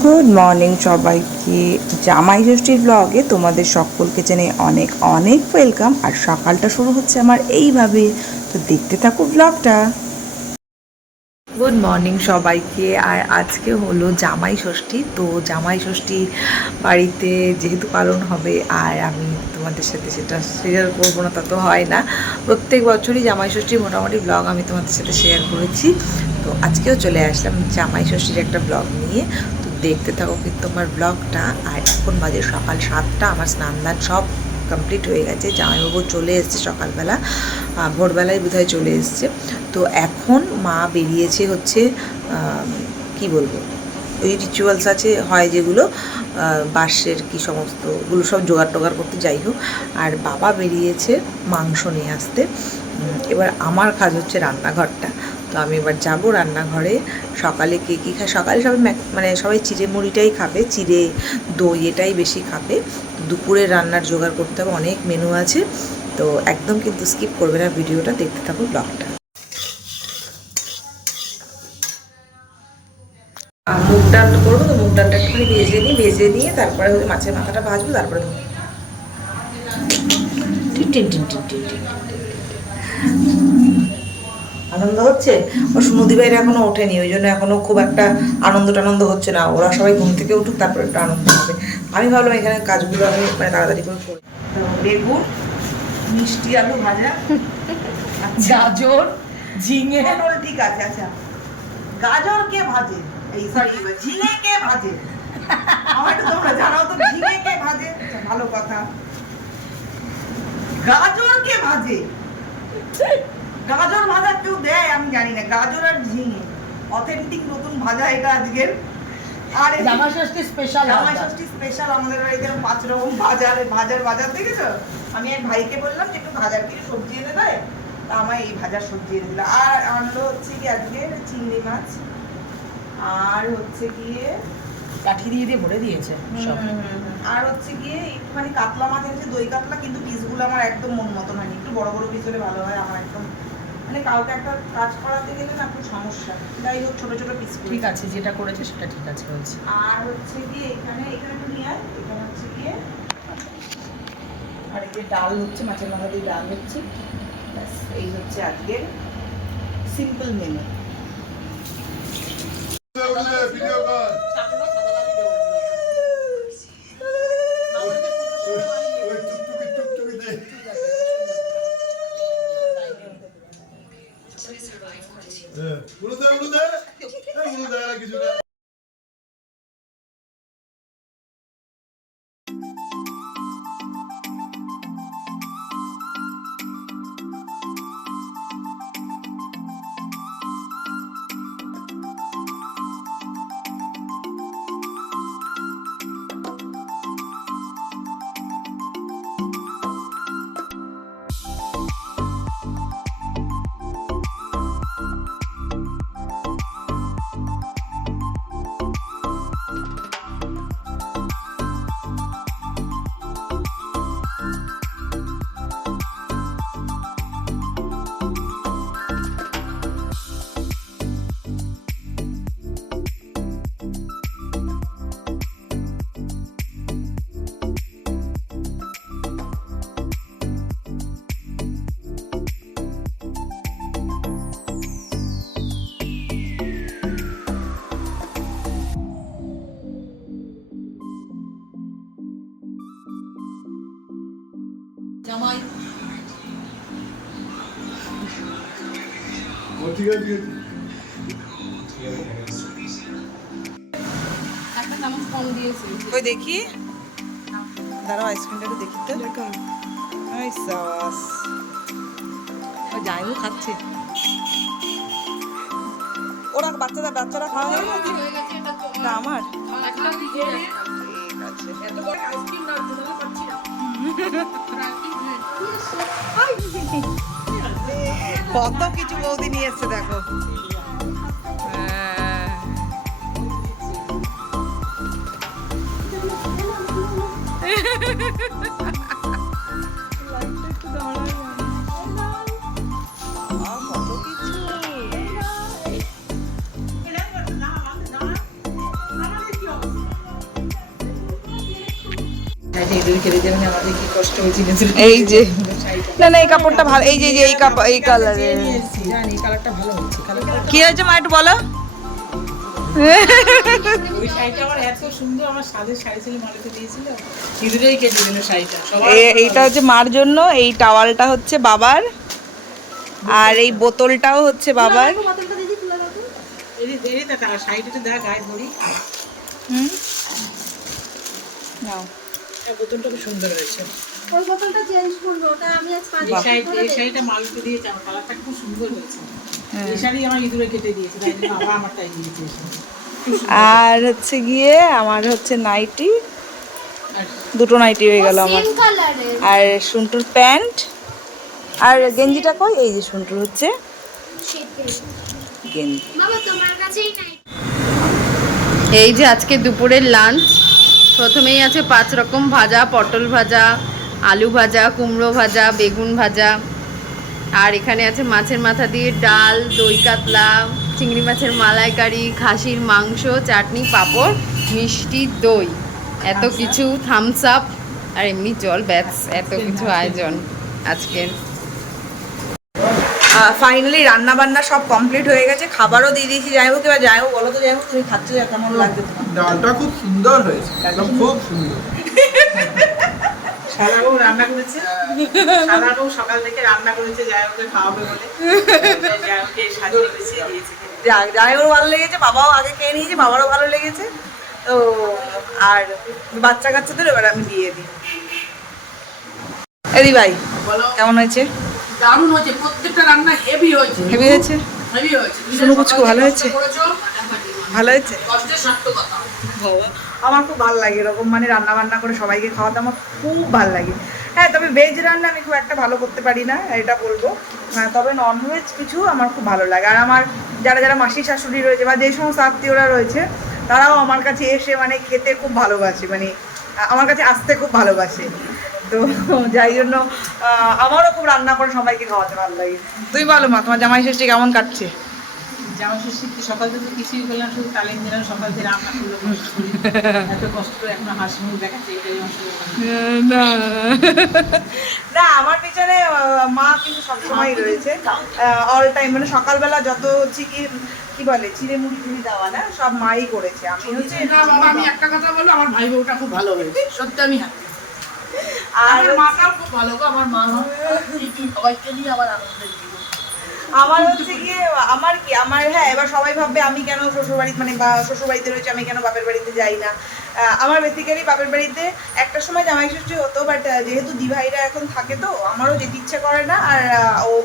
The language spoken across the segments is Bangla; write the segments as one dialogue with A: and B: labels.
A: গুড মর্নিং সবাইকে। জামাই ষষ্ঠীর ব্লগে তোমাদের সকলকে জেনে অনেক অনেক ওয়েলকাম আর সকালটা শুরু হচ্ছে আমার এইভাবে। তো দেখতে থাকো ব্লগটা গুড মর্নিং সবাইকে। আর আজকে হলো জামাই ষষ্ঠী। তো জামাই ষষ্ঠী বাড়িতে যেহেতু পালন হবে, আর আমি তোমাদের সাথে সেটা শেয়ার করব না, তা তো হয় না। প্রত্যেক বছরই জামাই ষষ্ঠীর মোটামুটি ব্লগ আমি তোমাদের সাথে শেয়ার করেছি। তো আজকেও চলে আসলাম জামাই ষষ্ঠীর একটা ব্লগ নিয়ে। দেখতে থাকো কিন্তু আমার ব্লগটা আর এখন বাজে সকাল সাতটা, আমার স্নান দান সব কমপ্লিট হয়ে গেছে। জামাইবাবু চলে এসছে সকালবেলা ভোরবেলায় বোধহয় চলে এসছে। তো এখন মা বেরিয়েছে হচ্ছে কি বলব, ওই রিচুয়ালস আছে, হয় যেগুলো বাঁশের কি সমস্ত ওগুলো সব জোগাড় টোগাড় করতে যাই হোক। আর বাবা বেরিয়েছে মাংস নিয়ে আসতে। এবার আমার কাজ হচ্ছে রান্নাঘরটা। তো আমি এবার যাব রান্নাঘরে। সকালে কে কী খায়? সকালে সবাই মানে সবাই চিড়ে মুড়িটাই খাবে, চিড়ে দই এটাই বেশি খাবে। দুপুরে রান্নার জোগাড় করতে হবে, অনেক মেনু আছে। তো একদম কিন্তু স্কিপ করবে না ভিডিওটা, দেখতে থাকো ব্লগটা মুগ ডাল করব তো, মুগ ডালটা একটুখানি ভেজে নিই, ভেজে নিয়ে তারপরে মাছের মাথাটা ভাজবো, তারপরে টিন টিন টিন টিন টিন টিন। আনন্দ হচ্ছে? ও সুমদি বাইরে এখনও ওঠেনি ওই জন্য এখনও খুব একটা আনন্দ টানন্দ হচ্ছে না। ওরা সবাই ঘুম থেকে উঠুক তারপরে একটা আনন্দ হবে। আমি ভাবলাম এখানে কাজগুলো আমি মানে তাড়াতাড়ি করে করি। বেগুন মিষ্টি আলু ভাজা
B: গাজর ঝিঙে।
A: পটল ঠিক আছে আচ্ছা। গাজর কে ভাজে? এই সরি ঝিঙে কে ভাজে? আমার তোমরা জানাও তো ঝিঙে কে ভাজে? আচ্ছা, ভালো কথা। গাজর কে ভাজে? গাজর ভাজা কেউ দেয় আমি জানি না গাজর আর ঝিঙে। অথেন্টিক নতুন ভাজা এটা আজকের। আর এই-
B: জামা ষষ্ঠী স্পেশাল
A: জামাই ষষ্ঠী স্পেশাল আমাদের বাড়িতে পাঁচ রকম বাজার ভাজার বাজার দেখেছ? আমি এক ভাইকে বললাম যে একটু ভাজার কিছু সবজি এনে দেয় তা আমার এই ভাজার সবজি এনে দিল। আর আনলো হচ্ছে কি আজকে চিংড়ি মাছ আর হচ্ছে গিয়ে
B: কাঠি দিয়ে দিয়ে ভরে দিয়েছে সব।
A: আর হচ্ছে গিয়ে একটুখানি কাতলা মাছ এনেছে দই কাতলা কিন্তু পিসগুলো আমার একদম মন মতন হয়নি। একটু বড় বড় পিস হলে ভালো হয় আমার একদম মানে কাউকে একটা কাজ করাতে গেলে না খুব সমস্যা। যাই হোক ছোট ছোট পিস
B: ঠিক আছে যেটা করেছে সেটা ঠিক আছে হয়েছে
A: আর হচ্ছে গিয়ে এখানে এখানে একটু নিয়ে আয় এখানে হচ্ছে গিয়ে আর এই যে ডাল হচ্ছে মাছের মাথা দিয়ে ডাল হচ্ছে। ব্যাস এই হচ্ছে আজকের সিম্পল মেনু
C: ঠিক আছে ঠিক আছে।
A: ওই দেখি। দাঁড়াও আইসক্রিমটা একটু দেখি তো। ওই সস ও যাইও খাচ্ছে। ওরা বাচ্চারা বাচ্চারা খাওয়া হয়ে গেছে? এটা আমার? ঠিক আছে। কত কিছু বৌদি নিয়ে এসছে দেখো। এই যে না না এই কাপড়টা ভালো এই যে এই যে এই কাপড় এই
B: কালারটা
A: কি হয়েছে মা একটু বলো? এইটা হচ্ছে মার জন্য এই টাওয়ালটা হচ্ছে বাবার আর এই বোতলটাও হচ্ছে বাবার। হুম? নাও।
B: বোতলটা খুব সুন্দর হয়েছে।
D: ওই বোতলটা চেঞ্জ করব ওটা আমি আজ পাঁচ
B: এই শাড়ি এই শাড়িটা মালিকে দিয়েছে আমার কালারটা খুব সুন্দর হয়েছে।
A: হ্যাঁ।
B: এই শাড়ি আমার ইঁদুরে কেটে দিয়েছে তাই আবার আমার তাই দিয়েছে।
A: আর হচ্ছে গিয়ে আমার হচ্ছে নাইটি। দুটো নাইটি হয়ে গেল আমার। আর সুন্টুর প্যান্ট। আর গেঞ্জিটা কই? এই যে সুন্টুর হচ্ছে। গেঞ্জি।
D: বাবা তোমার কাছেই নাই।
E: এই যে আজকে দুপুরের লাঞ্চ। প্রথমেই আছে পাঁচ রকম ভাজা পটল ভাজা আলু ভাজা কুমড়ো ভাজা বেগুন ভাজা। আর এখানে আছে মাছের মাথা দিয়ে ডাল দই কাতলা চিংড়ি মাছের মালাইকারি খাসির মাংস চাটনি পাঁপড় মিষ্টি দই। এত কিছু থামস আপ আর এমনি জল ব্যাস এত কিছু আয়োজন আজকের।
A: ফাইনালি রান্না বান্না সব কমপ্লিট হয়ে গেছে। খাবারও দিয়ে দিয়েছি। যাই হোক এবার যাই হোক বলো তো যাই হোক তুমি খাচ্ছ যা কেমন লাগবে তোমার?
C: ডালটা খুব সুন্দর হয়েছে একদম খুব সুন্দর।
B: বউ রান্না করেছে? সাদা বউ সকাল থেকে রান্না করেছে যাই ওকে খাওয়াবে বলে। যাই ওকে সাজিয়ে গুছিয়ে দিয়েছে।
A: যাক যাই হোক ভালো লেগেছে। বাবাও আগে খেয়ে নিয়েছে বাবারও ভালো লেগেছে। তো আর বাচ্চা কাচ্চাদের এবার আমি দিয়ে দিই। এদি ভাই কেমন হয়েছে?
B: দারুণ হয়েছে প্রত্যেকটা রান্না হেভি হয়েছে।
A: হেভি হয়েছে?
B: হেভি হয়েছে
A: শুনো কুচকু ভালো হয়েছে? ভালো হয়েছে?
B: কষ্টের সার্থকতা
A: আমার খুব ভালো লাগে এরকম মানে রান্না বান্না করে সবাইকে খাওয়াতে আমার খুব ভালো লাগে। হ্যাঁ তবে ভেজ রান্না আমি খুব একটা ভালো করতে পারি না এটা বলব। হ্যাঁ, তবে ননভেজ কিছু আমার খুব ভালো লাগে। আর আমার যারা যারা মাসি শাশুড়ি রয়েছে বা যে সমস্ত আত্মীয়রা রয়েছে তারাও আমার কাছে এসে মানে খেতে খুব ভালোবাসে মানে আমার কাছে আসতে খুব ভালোবাসে। তো যাই জন্য আমারও খুব রান্না করে সবাইকে খাওয়াতে ভালো লাগে। তুই বলো মা তোমার জামাই ষষ্ঠী কেমন কাটছে?
B: জামা ষষ্ঠী সকাল থেকে কিছুই করলাম শুধু তালিম দিলাম সকাল থেকে রান্না করল কষ্ট করে। এত কষ্ট করে এখন হাসি মুখ দেখাচ্ছে এটাই আমার
A: না আমার পিছনে মা কিন্তু সবসময় রয়েছে। অল টাইম মানে সকালবেলা যত হচ্ছে কি কি বলে চিড়ে মুড়ি টুড়ি দেওয়া না সব মাই করেছে। আমি হচ্ছে
B: আমি একটা কথা বলব আমার ভাই বউটা খুব ভালো হয়েছে। সত্যি আমি।
A: আর
B: মাটাও খুব ভালো গো আমার মা সবাইকে নিয়ে আবার আনন্দের জীবন
A: আমার হচ্ছে গিয়ে আমার কি আমার হ্যাঁ এবার সবাই ভাববে আমি কেন শ্বশুর বাড়ি মানে বা শ্বশুর বাড়িতে রয়েছে আমি কেন বাপের বাড়িতে যাই না? আমার বেসিক্যালি বাপের বাড়িতে একটা সময় জামাই ষষ্ঠী হতো বাট যেহেতু দিভাইরা এখন থাকে তো আমারও যেতে ইচ্ছে করে না আর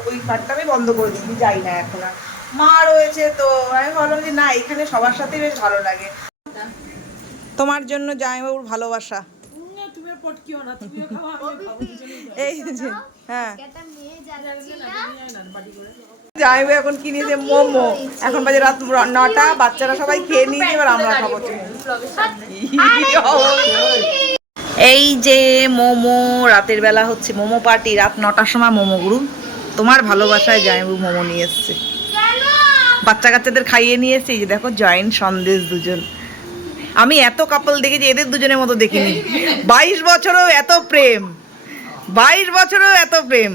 A: ওই পার্টটা আমি বন্ধ করে দিই যাই না এখন আর। মা রয়েছে তো আমি ভাবলাম যে না এখানে সবার সাথেই বেশ ভালো লাগে। তোমার জন্য জামাইবাবুর ভালোবাসা।
B: পটকিও না তুমিও খাওয়া আমি খাব
A: এই যে হ্যাঁ।
D: একটা মেয়ে যাচ্ছি না
B: নিয়ে আয় না, বাড়ি
A: এখন কিনেছে মোমো। এখন বাজে রাত নটা বাচ্চারা সবাই খেয়ে নিয়েছে এবার আমরা খাব এই যে মোমো রাতের বেলা হচ্ছে মোমো পার্টি রাত নটার সময় মোমো গুরু। তোমার ভালোবাসায় জামাইবু মোমো নিয়ে এসছে। বাচ্চা কাচ্চাদের খাইয়ে নিয়ে এসছে এই যে দেখো জয়েন্ট সন্দেশ দুজন। আমি এত কাপল দেখেছি, এদের দুজনের মতো দেখিনি। বাইশ বছরও এত প্রেম। বাইশ বছরও এত প্রেম।